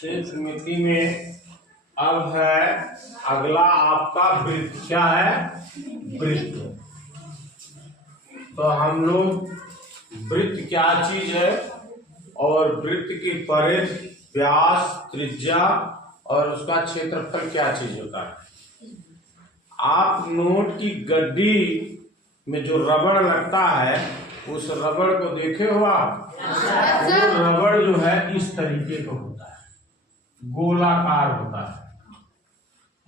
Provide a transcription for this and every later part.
से स्मृति में अब है अगला आपका वृत्त। क्या है? वृत्त। तो हम लोग वृत्त क्या चीज है और वृत्त की परिधि, व्यास, त्रिज्या और उसका क्षेत्रफल क्या चीज होता है। आप नोट की गड्डी में जो रबड़ लगता है उस रबड़ को देखे हो आप? वो रबड़ जो है इस तरीके का होता है, गोलाकार होता है।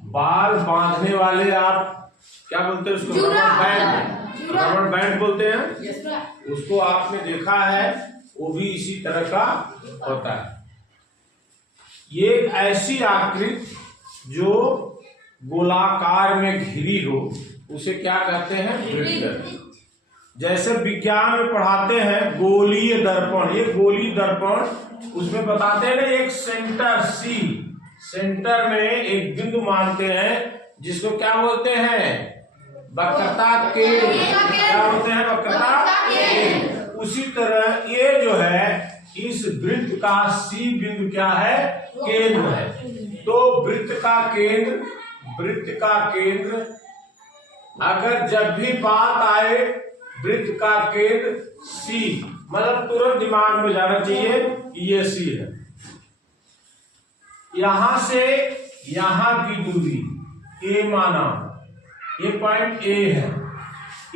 बाल बांधने वाले आप क्या बोलते हैं उसको? रबड़ बैंड। रबड़ बैंड बोलते हैं उसको। आपने देखा है, वो भी इसी तरह का होता है। ये एक ऐसी आकृति जो गोलाकार में घिरी हो उसे क्या कहते हैं? वृत्त। जैसे विज्ञान में पढ़ाते हैं गोलीय दर्पण, ये गोलीय दर्पण उसमें बताते हैं ना, एक सेंटर सी, सेंटर में एक बिंदु मानते हैं जिसको क्या बोलते हैं? वक्रता केंद्र। क्या बोलते हैं? वक्रता केंद्र। उसी तरह ये जो है इस वृत्त का सी बिंदु क्या है? केंद्र है। तो वृत्त का केंद्र अगर जब भी बात आए वृत्त का केंद्र सी, मतलब तुरंत दिमाग में जाना चाहिए ये सी है। यहां से यहां की दूरी ए माना, ये पॉइंट ए है,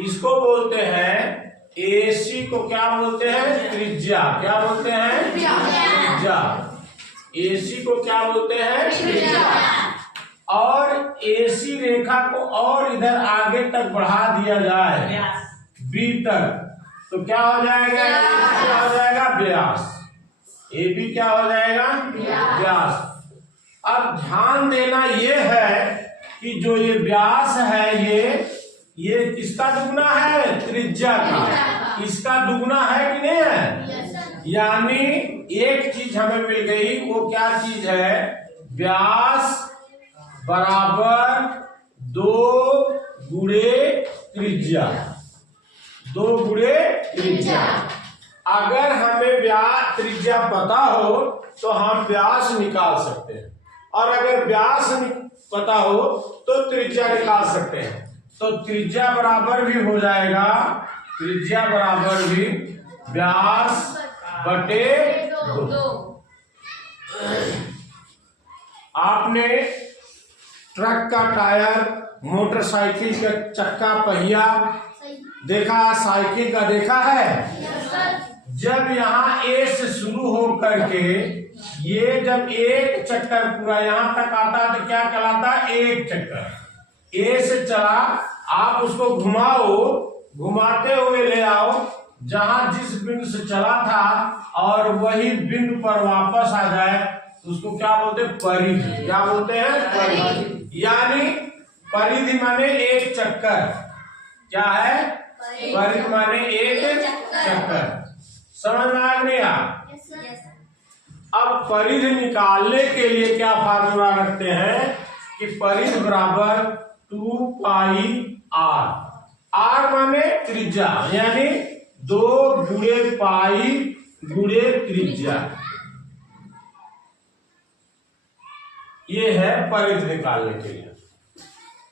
इसको बोलते हैं एसी को क्या बोलते हैं? त्रिज्या। क्या बोलते हैं? त्रिज्या। एसी को क्या बोलते हैं? त्रिज्या। और एसी रेखा को और इधर आगे तक बढ़ा दिया जाए बी तक तो क्या हो जाएगा? क्या हो जाएगा? व्यास। ए बी क्या हो जाएगा? व्यास। अब ध्यान देना ये है कि जो ये व्यास है ये किसका दुगना है? त्रिज्या का। इसका दुगना है कि नहीं है? यानी एक चीज हमें मिल गई, वो क्या चीज है? व्यास बराबर 2 गुणे त्रिज्या। 2 गुणे त्रिज्या। अगर हमें व्यास त्रिज्या पता हो तो हम व्यास निकाल सकते हैं, और अगर व्यास पता हो तो त्रिज्या निकाल सकते हैं। तो त्रिज्या बराबर भी हो जाएगा, त्रिज्या बराबर भी व्यास बटे 2। आपने ट्रक का टायर, मोटरसाइकिल का चक्का, पहिया देखा, साइकिल का देखा है? जब यहाँ ए से शुरू हो करके ये जब एक चक्कर पूरा यहाँ तक आता है तो क्या कहलाता है? एक चक्कर। ए से चला, आप उसको घुमाओ, घुमाते हुए ले आओ जहां जिस बिंदु से चला था और वही बिंदु पर वापस आ जाए तो उसको क्या बोलते हैं? परिधि। क्या बोलते हैं? परिधि। यानी परिधि माने एक चक्कर। क्या है? परिधि माने एक चक्कर। समझ में आ गया? अब परिधि निकालने के लिए क्या फार्मूला रखते हैं कि परिधि बराबर 2 पाई आर। आर माने त्रिज्या, यानी 2 गुणे पाई गुणे त्रिज्या। ये है परिधि निकालने के लिए।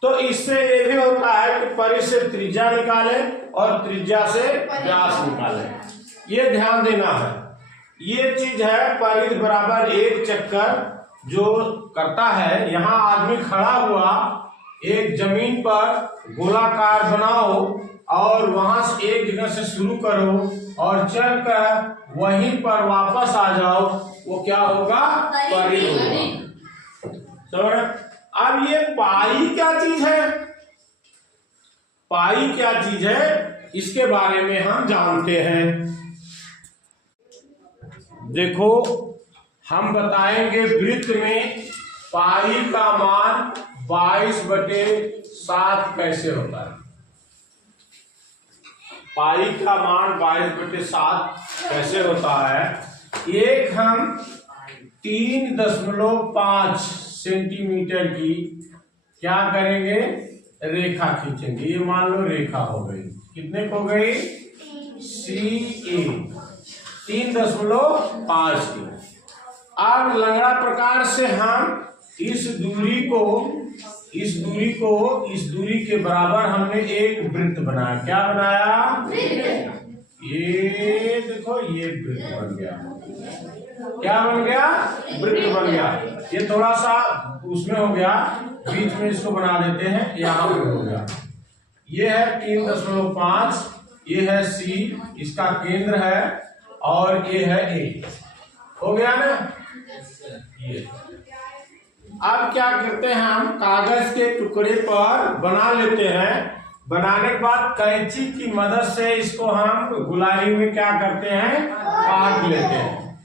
तो इससे ये भी होता है कि परिधि से त्रिज्या निकाले और त्रिज्या से व्यास निकाले। ये ध्यान देना है। ये चीज है परिधि बराबर एक चक्कर जो करता है। यहाँ आदमी खड़ा हुआ, एक जमीन पर गोलाकार बनाओ और वहां से एक जगह से शुरू करो और चलकर वहीं पर वापस आ जाओ, वो क्या होगा? परिधि होगा। अब ये पाई क्या चीज है? पाई क्या चीज है इसके बारे में हम जानते हैं। देखो, हम बताएंगे वृत्त में पाई का मान 22/7 कैसे होता है। पाई का मान 22/7 कैसे होता है? एक हम 3.5 सेंटीमीटर की क्या करेंगे? रेखा खींचेंगे। ये मान लो रेखा हो गई। कितने को गई? CA 3.5 की। अब लंगड़ा प्रकार से हम इस दूरी के बराबर हमने एक वृत्त बनाया। क्या बनाया? ये देखो, ये वृत्त बन गया। क्या बन गया? वृत्त बन गया। ये थोड़ा सा उसमें हो गया, बीच में इसको बना देते हैं, यहाँ पे हो गया। ये है 3.5, ये है C, इसका केंद्र है, और ये है A। हो गया ना? ये अब क्या करते हैं, हम कागज के टुकड़े पर बना लेते हैं। बनाने के बाद कैंची की मदद से इसको हम गुलाई में क्या करते हैं, काट लेते हैं।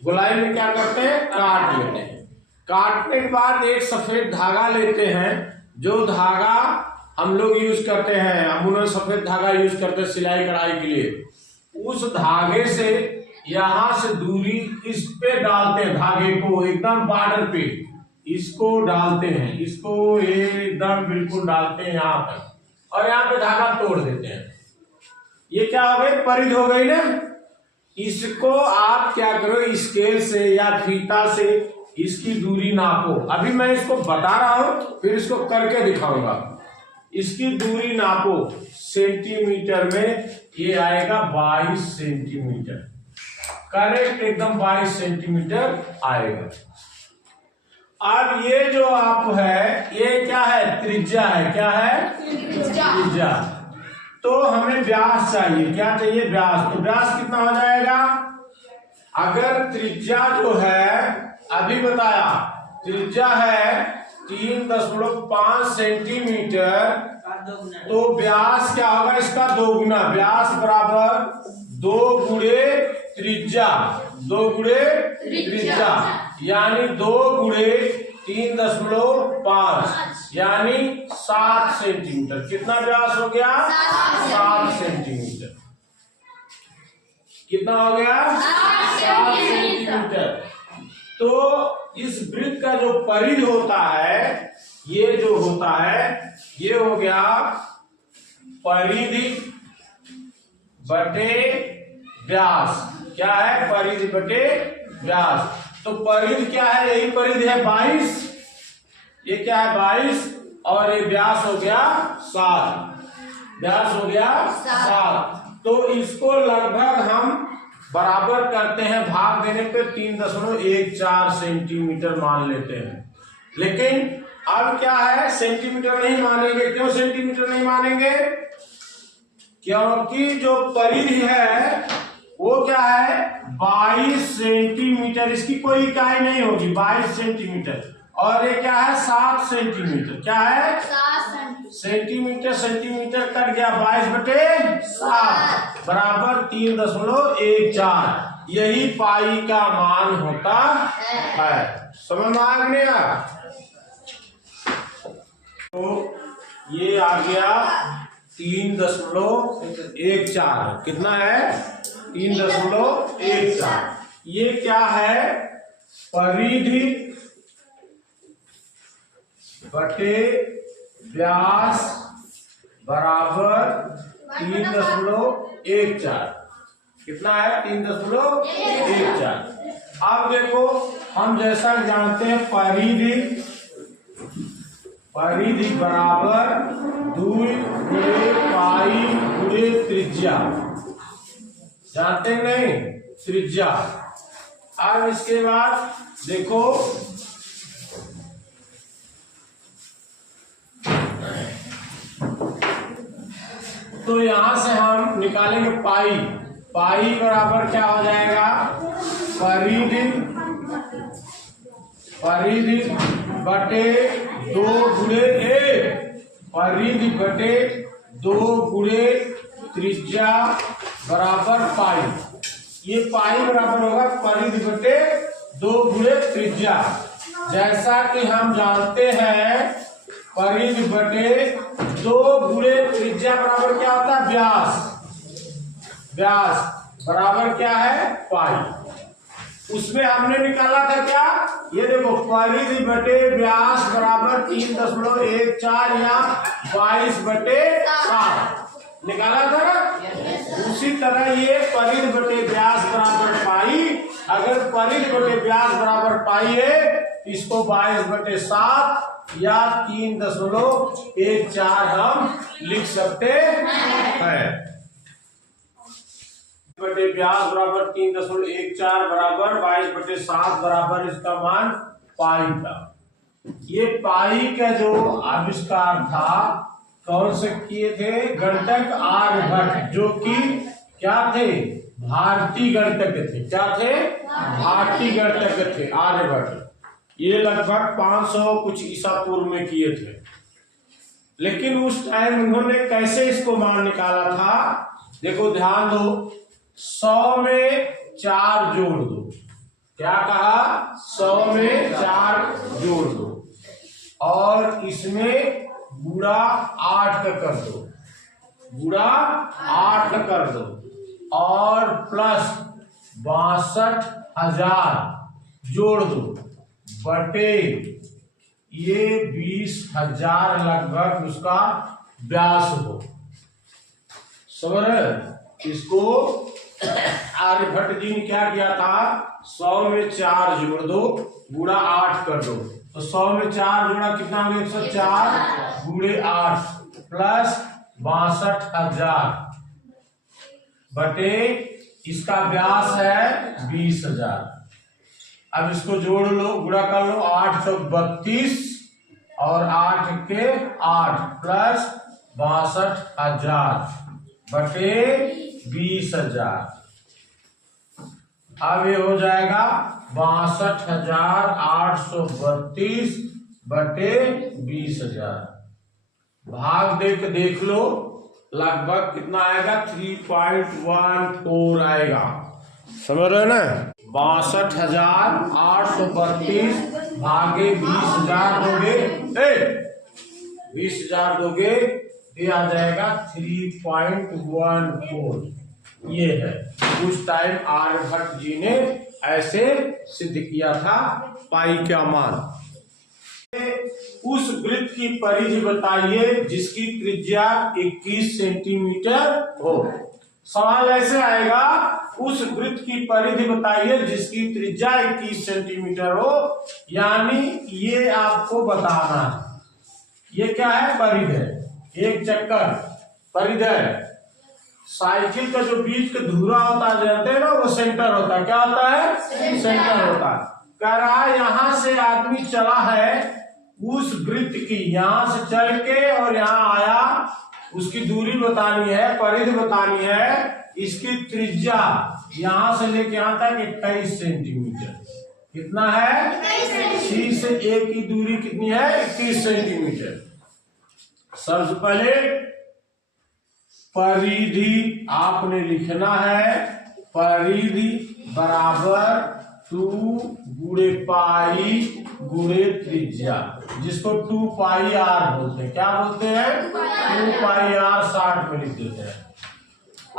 गुलाई में क्या करते हैं, काट लेते हैं। काटने के बाद एक सफेद धागा लेते हैं, जो धागा हम लोग यूज करते हैं, अमूमन सफेद धागा यूज करते हैं सिलाई कढ़ाई के लिए। उस धागे से यहां से दूरी इस पे डालते हैं, धागे को एकदम बॉर्डर पे इसको डालते हैं, इसको एकदम बिल्कुल डालते हैं यहाँ पर, और यहाँ पे धागा तोड़ देते हैं। ये क्या हो गई, परिध हो गई ना। इसको आप क्या करो, स्केल से या फीता से इसकी दूरी नापो। अभी मैं इसको बता रहा हूं, फिर इसको करके दिखाऊंगा। इसकी दूरी नापो सेंटीमीटर में, ये आएगा 22 सेंटीमीटर, करेक्ट एकदम 22 सेंटीमीटर आएगा। अब ये जो आप है, ये क्या है, त्रिज्या है। क्या है? त्रिज्या। तो हमें व्यास चाहिए। क्या चाहिए? व्यास। तो व्यास कितना हो जाएगा? अगर त्रिज्या जो है, अभी बताया, त्रिज्या है 3.5 सेंटीमीटर, तो व्यास क्या होगा, इसका 2 गुना। व्यास बराबर 2 गुणे त्रिज्या, 2 गुणे त्रिज्या, यानी 2 गुणे 3.5, यानी 7 सेंटीमीटर। कितना व्यास हो गया? 7 सेंटीमीटर। कितना हो गया? 7 सेंटीमीटर। तो इस वृत्त का जो परिध होता है, ये जो होता है, ये हो गया परिधि बटे व्यास। क्या है? परिधि बटे व्यास। तो परिध क्या है? यही परिध है 22, ये क्या है 22, और ये व्यास हो गया 7। व्यास हो गया 7। तो इसको लगभग हम बराबर करते हैं, भाग देने पे 3.14 सेंटीमीटर मान लेते हैं। लेकिन अब क्या है, सेंटीमीटर नहीं मानेंगे। क्यों सेंटीमीटर नहीं मानेंगे? क्योंकि जो परिधि है वो क्या है, 22 सेंटीमीटर। इसकी कोई इकाई नहीं होगी, 22 सेंटीमीटर। और ये क्या है, 7 सेंटीमीटर। क्या है? 7 सेंटीमीटर। सेंटीमीटर कट गया, 22/7 बराबर 3.14। यही पाई का मान होता है। समझ में आ गया? तो ये आ गया 3.14। कितना है? 3.14। ये क्या है, परिधि बटे व्यास बराबर 3.14। कितना है? 3.14। अब देखो, हम जैसा जानते हैं, परिधि बराबर 2 गुणे पाई गुणे त्रिज्या। जानते हैं नहीं? त्रिज्या। अब इसके बाद देखो, तो यहां से हम निकालेंगे पाई। पाई बराबर क्या हो जाएगा, परिधि बटे 2 गुणे 1, परिधि बटे 2 गुणे त्रिज्या बराबर पाई। ये पाई बराबर होगा परिधि बटे 2 गुणे त्रिज्या। जैसा कि हम जानते हैं, परिधि बटे 2 गुणे त्रिज्या बराबर क्या होता है, व्यास। व्यास बराबर क्या है, पाई। उसमें हमने निकाला था क्या, ये देखो, परिधि बटे व्यास बराबर 3.14 या 22/7। निकाला था ना। उसी तरह ये परिधि बटे व्यास बराबर पाई, अगर परिधि बटे व्यास बराबर पाई है इसको 22/7 या 3.14 हम लिख सकते हैं। बटे व्यास बराबर 3.14 बराबर 22/7 बराबर इसका मान पाई था। ये पाई का जो आविष्कार था कौन से किए थे? गणितज्ञ आर्यभट्ट, जो कि क्या थे? भारतीय गणितज्ञ थे। क्या थे? भारतीय गणितज्ञ थे आर्यभट्ट। ये लगभग 500 कुछ ईसा पूर्व में किए थे। लेकिन उस टाइम उन्होंने कैसे इसको मान निकाला था? देखो ध्यान दो, 100 में 4 जोड़ दो। क्या कहा? 100 में 4 जोड़ दो और इसमें गुणा 8 का कर दो, गुणा 8 का कर दो और प्लस 62,000 जोड़ दो बटे ये 20,000 लगभग उसका व्यास हो। समझ रहे? इसको आर्यभट्ट जी ने क्या किया था? 100 में 4 जोड़ दो, गुणा 8 कर दो, तो 100 में 4 जोड़ा कितना हो गया? 104 गुणे 8 प्लस 62,000 बटे इसका व्यास है 20,000। अब इसको जोड़ लो, गुणा कर लो, 8 चौक 32 और 8 के 8 प्लस 62,000 बटे 20,000। अब ये हो जाएगा 62,832 बटे 20,000। भाग दे के देख लो, लगभग कितना आएगा? 3.14 आएगा। समझ रहे ना? 62,832 भागे 20,000 दोगे, 20,000 दोगे, ये आ जाएगा 3.14। ये है उस टाइम आर्यभट्ट जी ने ऐसे सिद्ध किया था पाई का मान। उस वृत्त की परिधि बताइए जिसकी त्रिज्या 21 सेंटीमीटर हो। सवाल ऐसे आएगा, उस वृत्त की परिधि बताइए जिसकी त्रिज्या 21 सेंटीमीटर हो, यानी ये आपको बताना है। ये क्या है? परिधि है, एक चक्कर परिधि है। साइकिल का जो बीच का धुरा होता है जानते हैं ना, वो सेंटर होता है। क्या होता है? सेंटर होता है। कह रहा है यहां से आदमी चला है उस वृत्त की, यहां से चल के और यहां आया, उसकी दूरी बतानी है, परिधि बतानी है। इसकी त्रिज्या यहां से लेके यहां तक 21 सेंटीमीटर। कितना है? सी से ए की दूरी कितनी है? 21 सेंटीमीटर। सबसे पहले परिधि आपने लिखना है, परिधि बराबर 2 गुणे पाई गुणे त्रिज्या, जिसको 2 पाई आर बोलते हैं। क्या बोलते हैं? 2 पाई आर 60 में लिख देते हैं।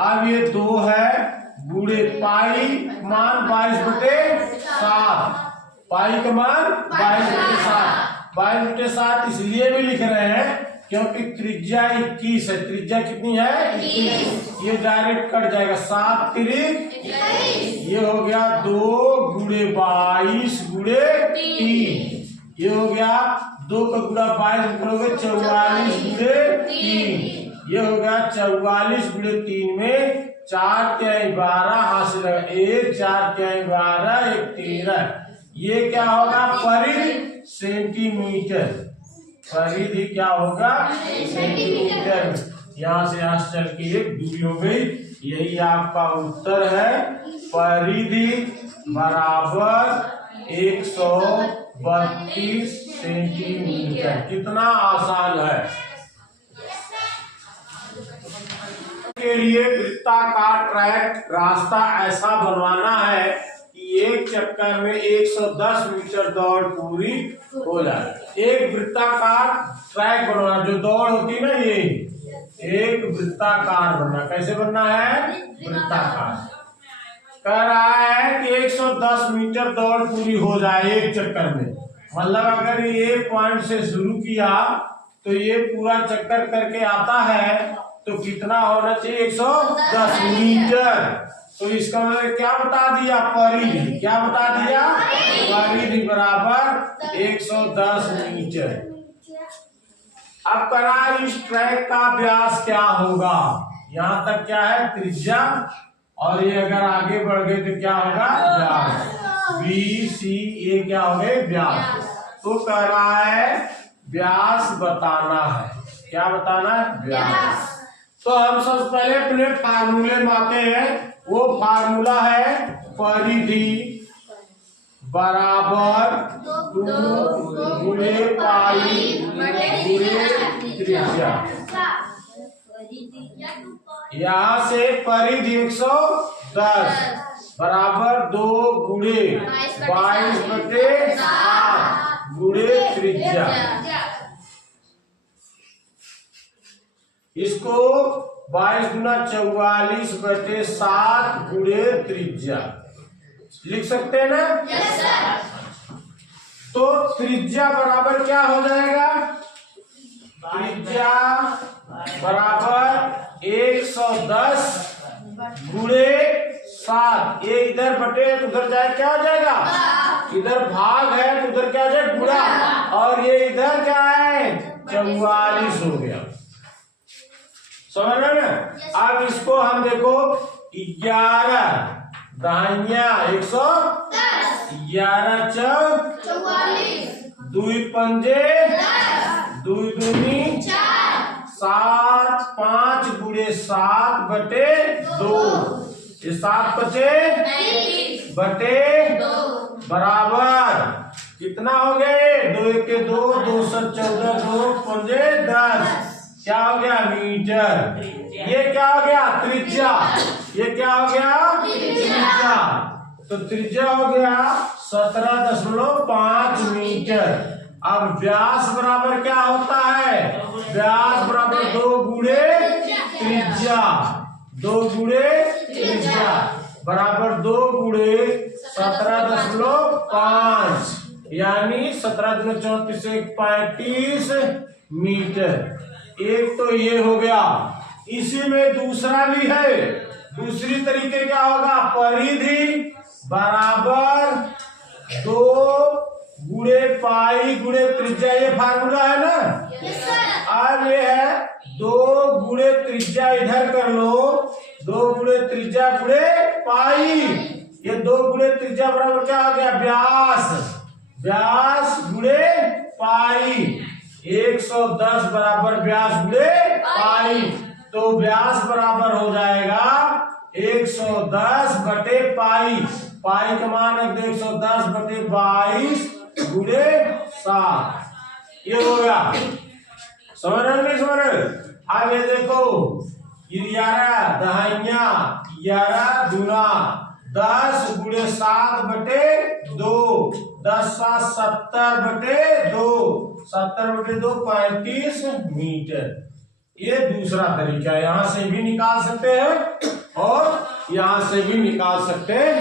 अब ये 2 है गुणे पाई मान 22/7, पाई का मान 22/7, 22/7 इसलिए भी लिख रहे हैं क्योंकि त्रिज्या 21 है। त्रिज्या कितनी है? 21। ये डायरेक्ट कट जाएगा, 7 त्रिक 21। ये हो गया 2 गुणे 22 गुणे 3। ये हो गया 2 का गुणा 22 करोगे 44 गुणे 3। ये हो गया 44 गुणे 3 में 4 के 12 हासिल है 1, 4 के 12 1 13। ये क्या होगा? परिधि सेंटीमीटर। परिधि क्या होगा? सेंटीमीटर। यहाँ से यहाँ चल के एक दूरी हो गई। यही आपका उत्तर है। परिधि बराबर 132 सेंटीमीटर। कितना आसान है। के लिए वृत्ताकार ट्रैक रास्ता ऐसा बनवाना है कि एक चक्कर में 110 मीटर दौड़ पूरी हो जाए। एक वृत्ताकार ट्रैक बनवाना, जो दौड़ होती है ना, ये एक वृत्ताकार बनना। कैसे बनना है? वृत्ताकार। कह रहा है कि 110 मीटर दौड़ पूरी हो जाए एक चक्कर में। मतलब अगर ये पॉइंट से शुरू किया तो ये पूरा चक्कर करके आता है तो कितना होना चाहिए 110 मीटर। तो इसका मतलब क्या बता दिया, परिधि। क्या बता दिया, परिधि बराबर 110 मीटर। अब करा इस ट्रैक का व्यास क्या होगा। यहाँ तक क्या है, त्रिज्या, और ये अगर आगे बढ़ गए तो क्या होगा, व्यास। बी सी ए क्या हो गए, व्यास। तो कह रहा है व्यास बताना है। क्या बताना है, व्यास। तो हम सबसे पहले अपने फार्मूले में आते हैं। वो फार्मूला है परिधि बराबर 2 गुणे पाई गुणे त्रिज्या। यहाँ से परिधि 110 बराबर 2 गुणे 22/7 गुणे त्रिज्या। इसको 22 गुना 44/7 गुणे त्रिज्या लिख सकते हैं ना। Yes sir. तो त्रिज्या बराबर क्या हो जाएगा, त्रिज्या बराबर 110 गुणे 7। ये इधर बटे उधर जाए क्या हो जाएगा, इधर भाग है तो उधर क्या हो जाएगा, गुणा, और ये इधर क्या है 44 हो गया। समझ रहे ना। अब इसको हम देखो 11 दहाइया 110, 11 चौक 44, 2 पंजे 2 दूनी 4, 7 5 गुणे 7/2। ये 7 बचे बटे 2 बराबर कितना हो गए, 2 के 2, 214, 2 पंजे 10, क्या हो गया, मीटर। ये क्या हो गया, त्रिज्या। ये क्या हो गया, त्रिज्या। तो त्रिज्या हो गया 17.5 मीटर। अब व्यास बराबर क्या होता है, व्यास बराबर 2 गुणे त्रिज्या, 2 गुणे त्रिज्या बराबर 2 गुणे 17.5, यानी 17 × 34 35 मीटर। एक तो ये हो गया। इसी में दूसरा भी है। दूसरी तरीके क्या होगा, परिधि बराबर 2 गुणे पाई गुणे त्रिज्या। ये फार्मूला है ना। Yes sir. अब ये है 2 गुणे त्रिज्या, इधर कर लो 2 गुणे त्रिज्या गुणे पाई। ये 2 गुणे त्रिज्या बराबर क्या हो गया, व्यास। व्यास गुणे पाई, 110 बराबर व्यास गुणे पाई। तो व्यास बराबर हो जाएगा 110 बटे पाई। पाई का मान रख दो 110 बटे 22 गुणे 7। ये हो गया। समझ रहे नहीं समझ रहे। आगे देखो 11 दहाइया 11 दूना 10 गुणे 7/2, 10 7 70/2, 70/2 35 मीटर। ये दूसरा तरीका है। यहां से भी निकाल सकते हैं और यहां से भी निकाल सकते हैं।